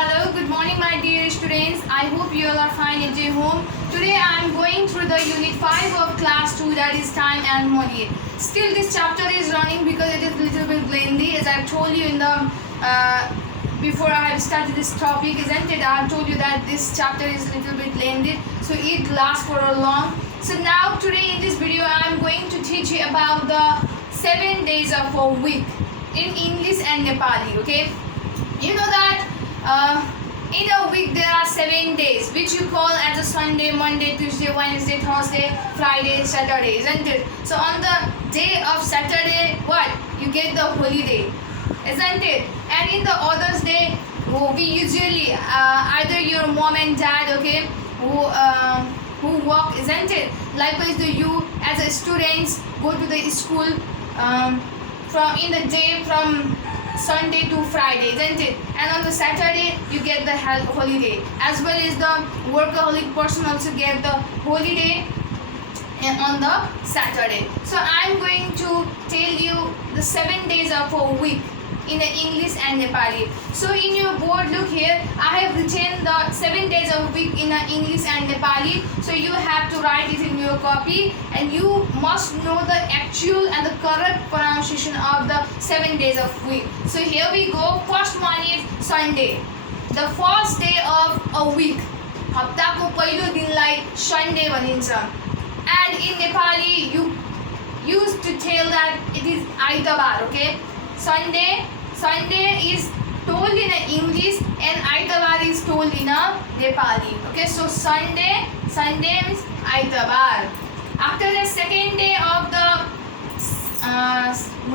Hello, good morning my dear students. I hope you all are fine at your home. Today I am going through the unit 5 of class 2, that is time and money. Still this chapter is running because it is a little bit lengthy, as I have told you in the before I have started this topic, isn't it? I have told you that this chapter is a little bit lengthy, so it lasts for a long. So now today in this video I am going to teach you about the 7 days of a week in English and Nepali. Okay, you know that in a week there are 7 days which you call as a Sunday, Monday, Tuesday, Wednesday, Thursday, Friday, Saturday, isn't it? So on the day of Saturday, what? You get the holiday, isn't it? And in the others day, we usually either your mom and dad, okay, who work, isn't it? Likewise, you as a students go to the school from in the day from Sunday to Friday, isn't it? And on the Saturday you get the holiday, as well as the workaholic person also get the holiday and on the Saturday. So I am going to tell you the 7 days of a week in the English and Nepali. So in your board, look here, I have written the 7 days of a week in the English and Nepali. So you have to write it in your copy, and you must know the actual and the correct pronunciation of the 7 days of week. So here we go. First one is Sunday, the first day of a week. हप्ताको पहिलो दिनलाई Sunday भनिन्छ. And in Nepali you used to tell that it is आइतबार. Okay, Sunday is told in English and Aitabar is told in Nepali. Okay, so Sunday means Aitabar. After the second day of the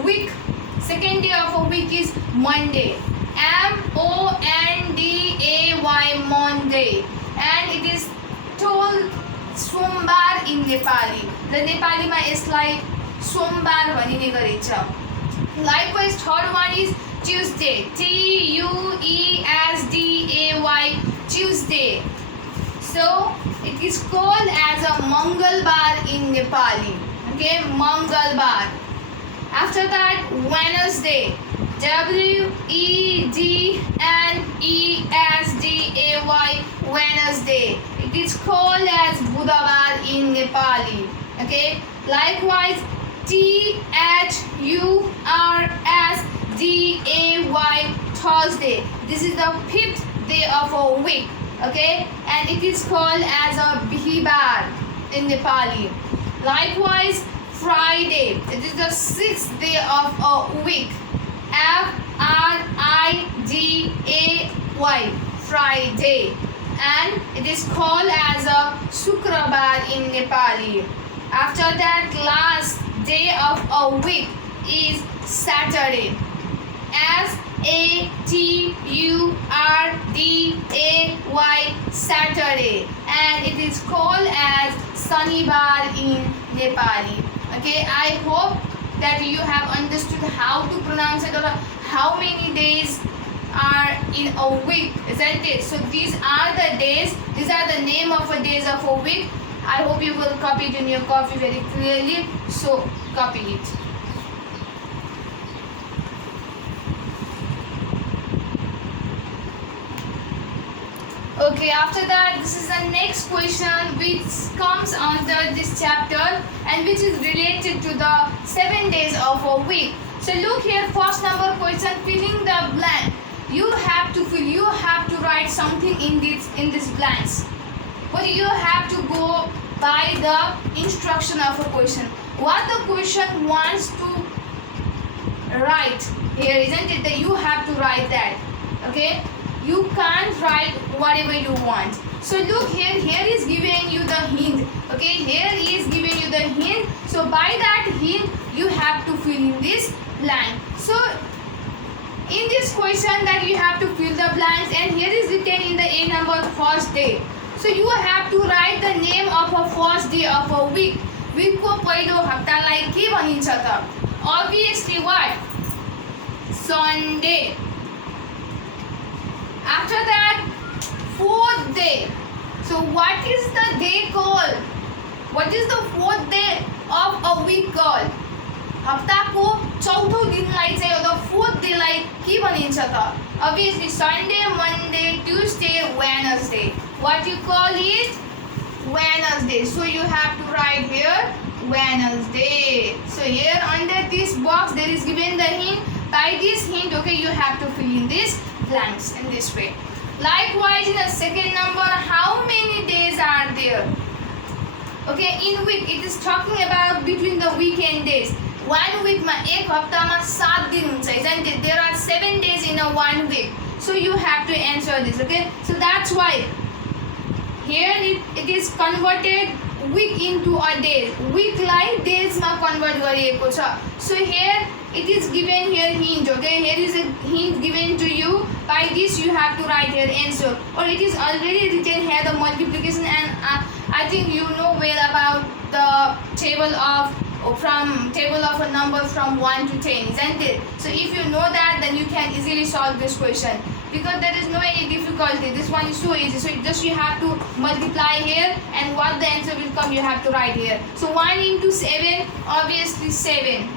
week, second day of a week is Monday. Monday, Monday, and it is told Sombar in Nepali. The Nepali ma यसलाई सोमबार भनिने गरिन्छ. Likewise, third one is Tuesday, Tuesday, Tuesday. So it is called as a Mangalbar in Nepali. Okay, Mangalbar. After that, Wednesday, Wednesday, Wednesday. It is called as Budabar in Nepali. Okay, likewise, Thursday, Thursday. This is the 5th day of a week. Okay, and it is called as a Bihibar in Nepali. Likewise, Friday. It is the 6th day of a week. Friday, Friday, and it is called as a Sukrabar in Nepali. After that, last day of a week is Saturday. Saturday, Saturday, and it is called as Shanibar in Nepali. Okay, I hope that you have understood how to pronounce it or how many days are in a week, isn't it? So these are the days, these are the name of the days of a week. I hope you will copy it in your copy very clearly. So copy it. Okay, after that, this is the next question which comes under this chapter and which is related to the 7 days of a week. So look here, first number question, filling the blank. You have to fill, you have to write something in this blanks. But you have to go by the instruction of a question. What the question wants to write here, isn't it? That you have to write that. Okay, you can't write whatever you want. So look here, here is giving you the hint. Okay, here is giving you the hint. So by that hint you have to fill in this blank. So in this question that you have to fill the blanks, and here is written in the A number first day. So you have to write the name of a first day of a week. Week को पहिलो हप्तालाई के भनिन्छ त? Obviously what? Sunday. After that, fourth day. So what is the day called? What is the fourth day of a week called? हप्ताको चौथो दिनलाई चाहिँ the fourth day लाई के भनिन्छ? भनिन्छ त? Obviously Sunday, Monday, Tuesday, Wednesday. What you call it? Wednesday. So you have to write here Wednesday. So here under this box there is given the hint. By this hint, okay, you have to fill in these blanks in this way. Likewise, in the second number, how many days are there? Okay, in week it is talking about between the weekend days. 1 week ma ek hafta ma 7 दिन हुन्छ, isn't it? There are 7 days in a 1 week. So you have to answer this, okay? So that's why here it is converted week into a days. Week like days ma convert गरिएको छ. So here it is given here hint, okay? Here is a hint given to you. By this you have to write here answer, or it is already written here the multiplication, and I think you know well about the table of a number from 1 to 10, isn't it? So if you know that, then you can easily solve this question, because there is no any difficulty. This one is so easy. So just you have to multiply here, and what the answer will come you have to write here. So 1 into 7, obviously 7.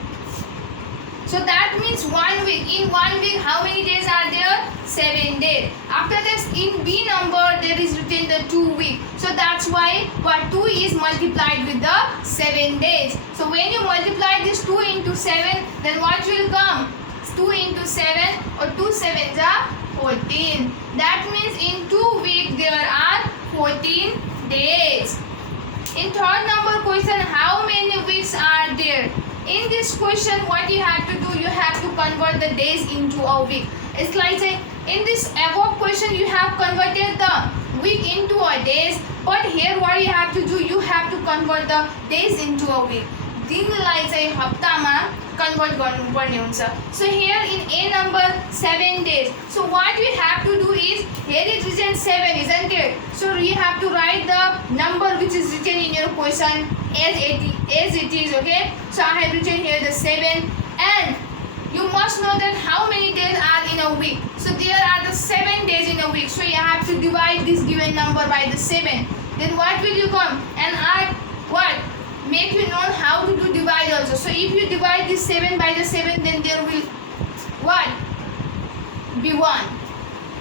So that means 1 week. In 1 week, how many days are there? 7 days. After this, in B number, there is written the 2 week. So that's why what 2 is multiplied with the 7 days. So when you multiply this 2 into 7, then what will come? 2 into 7, or 2 sevens are 14. That means in 2 weeks there are 14 days. In third number question, how many weeks are there? In this question, what you have to do, you have to convert the days into a week. It's like saying, in this above question, you have converted the week into a days, but here what you have to do, you have to convert the days into a week. दिनलाई चाहिँ हप्तामा convert गर्नुपर्ने हुन्छ. So here in A number 7 days. So what we have to do is, here it is written 7, isn't it? So you have to write the number which is written in your question as it is, okay? So I have written here the 7, and you must know that how many days are in a week. So there are the 7 days in a week. So you have to divide this given number by the 7. Then what will you come? And I make you know how to do divide also. So if you divide this 7 by the 7, then there will be 1.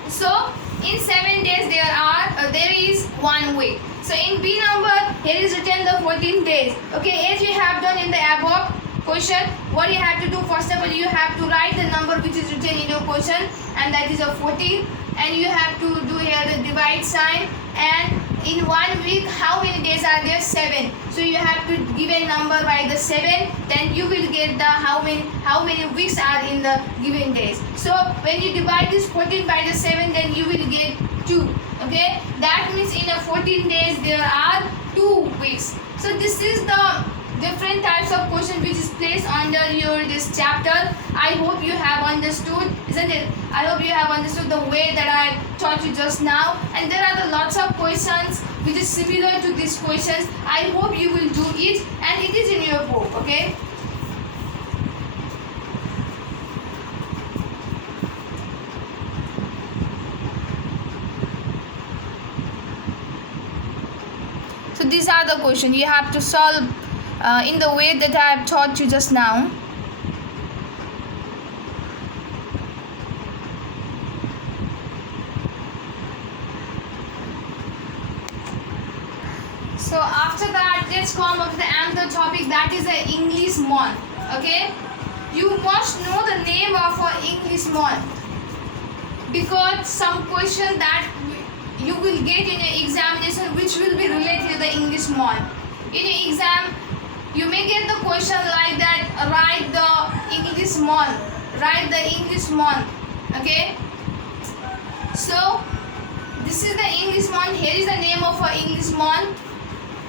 So in 7 days there is 1 week. So in B number, here is written the 14 days. Okay, as you have done in the above question, what you have to do, first of all, you have to write the number which is written in your question, and that is a 14, and you have to do here the divide sign. And in 1 week, how many days are there? 7. So you have to give a number by the 7, then you will get the how many weeks are in the given days. So when you divide this 14 by the 7, then you will get 2. Okay, that means in a 14 days there are 2 weeks. So this is the different types of question which is placed under this chapter. I hope you have understood, isn't it? I hope you have understood the way that I taught you just now. And there are the lots of questions which is similar to these questions. I hope you will do it, and it is in your book, okay? So these are the questions you have to solve in the way that I have taught you just now. So after that, let's come up to the another topic, that is an English month. Okay, you must know the name of an English month, because some question that you will get in your examination which will be related to the English month. In your exam, you may get the question like that, write the English month, okay? So this is the English month, here is the name of an English month,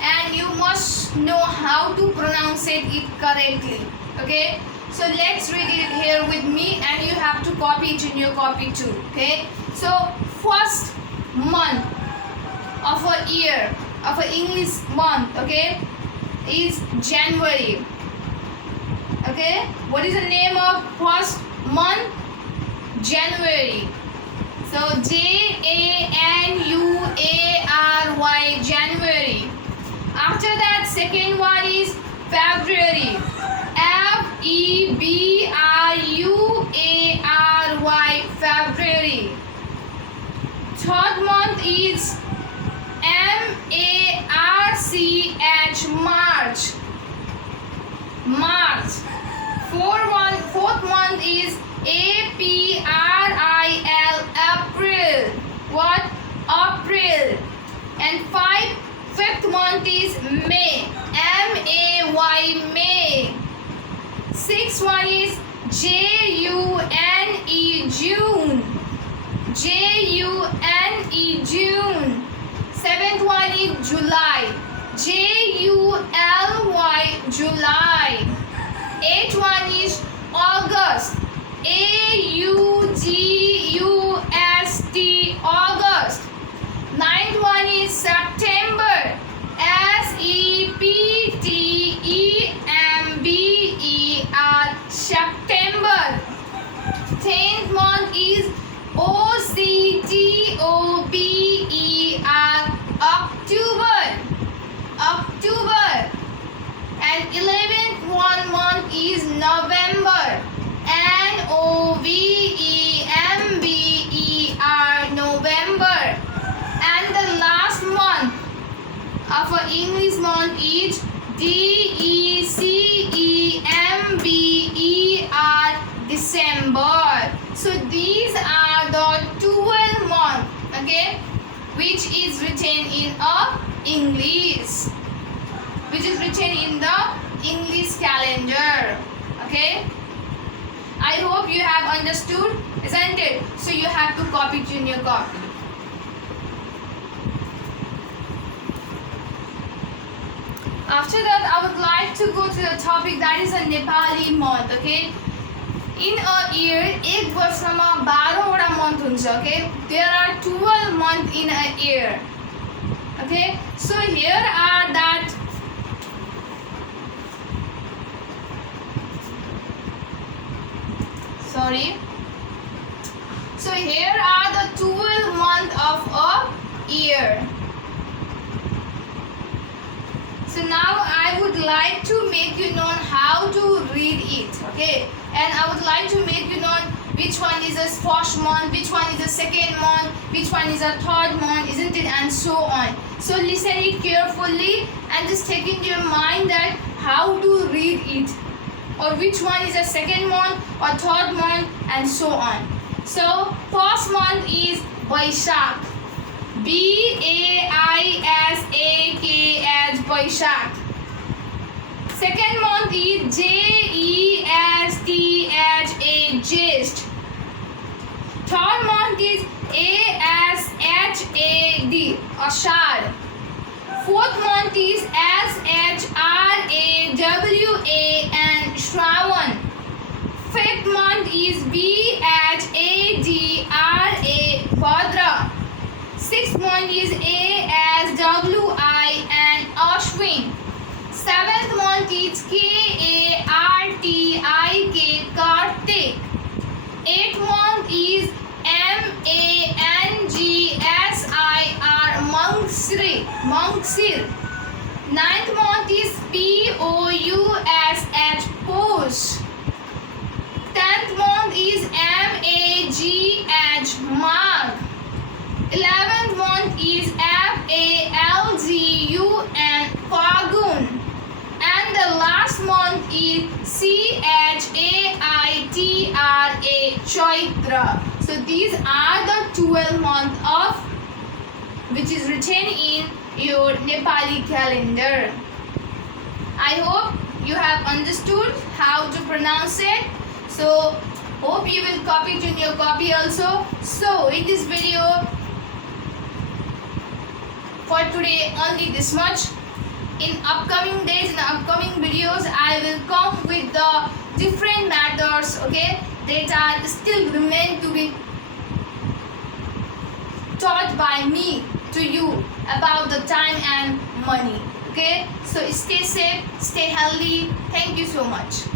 and you must know how to pronounce it correctly, okay? So let's read it here with me, and you have to copy it in your copy too, okay? So first month of a year, of an English month, okay, is January. Okay, what is the name of first month? January. So January, January. After that, second one is February. February, Third month is M-A-R-C-H, March. March. Fourth month is A-P-R-I-L, April. What? April. And fifth month is May, M-A-Y, May. Sixth one is J-U-N-E, June. J-U-N-E, June. Seventh one is July, J-U-L-Y, July. Eighth one is August, A-U-G-U-S-T, August. Ninth one is September, S-E-P-T-E-M-B-E-R, September. 10th month is O-C-T-O-B-E-R, October. October. And 11th month is November, N-O-V-E-M-B-E-R, November. And the last month of our English month is D-E-C-E-M-B-E-R, December. So these are the 12 months, okay, which is written in English, which is written in the English calendar, okay. I hope you have understood, isn't it? So you have to copy it in your copy. After that, I would like to go to the topic that is a Nepali month, okay. In a year, एक वर्षमा 12 वटा month हुन्छ, okay. There are 12 months in a year, okay. So here are that. Sorry. So here are the 12 months of a year. So now I would like to make you know how to read it, okay? And I would like to make you know which one is the first month, which one is the second month, which one is the third month, isn't it? And so on. So listen it carefully and just take into your mind that how to read it, or which one is the second month or third month, and so on. So first month is Vaishak, B-A-I-S-A-K-H, Vaishak. Second month is J-E-S-T-H-A, Jest. Third month is A-S-H-A-D, Ashad. Fourth month is S-H-R-A-W-A-N, Shravan. Fifth month is B-H-A-D-R-A, Bhadra. Sixth month is A-S-W-I-N, Ashwin. Seventh month is K-A-R-T-I-K, Kartik. Eighth month is M-A-N-G-S-I-R, Manksir. Ninth month is P-O-U-S-H, Poush. 10th month is M-A-G-H, Magh. 11th month is F-A-L-G-U-N, Phagun. And the last month is C-H-A-I-T-R-A, Chaitra. So these are the 12 months of which is written in your Nepali calendar. I hope you have understood how to pronounce it. So hope you will copy it in your copy also. So in this video for today only this much. In upcoming days, in upcoming videos, I will come with the different matters, okay, that are still remain to be taught by me to you about the time and money, okay. So stay safe, stay healthy. Thank you so much.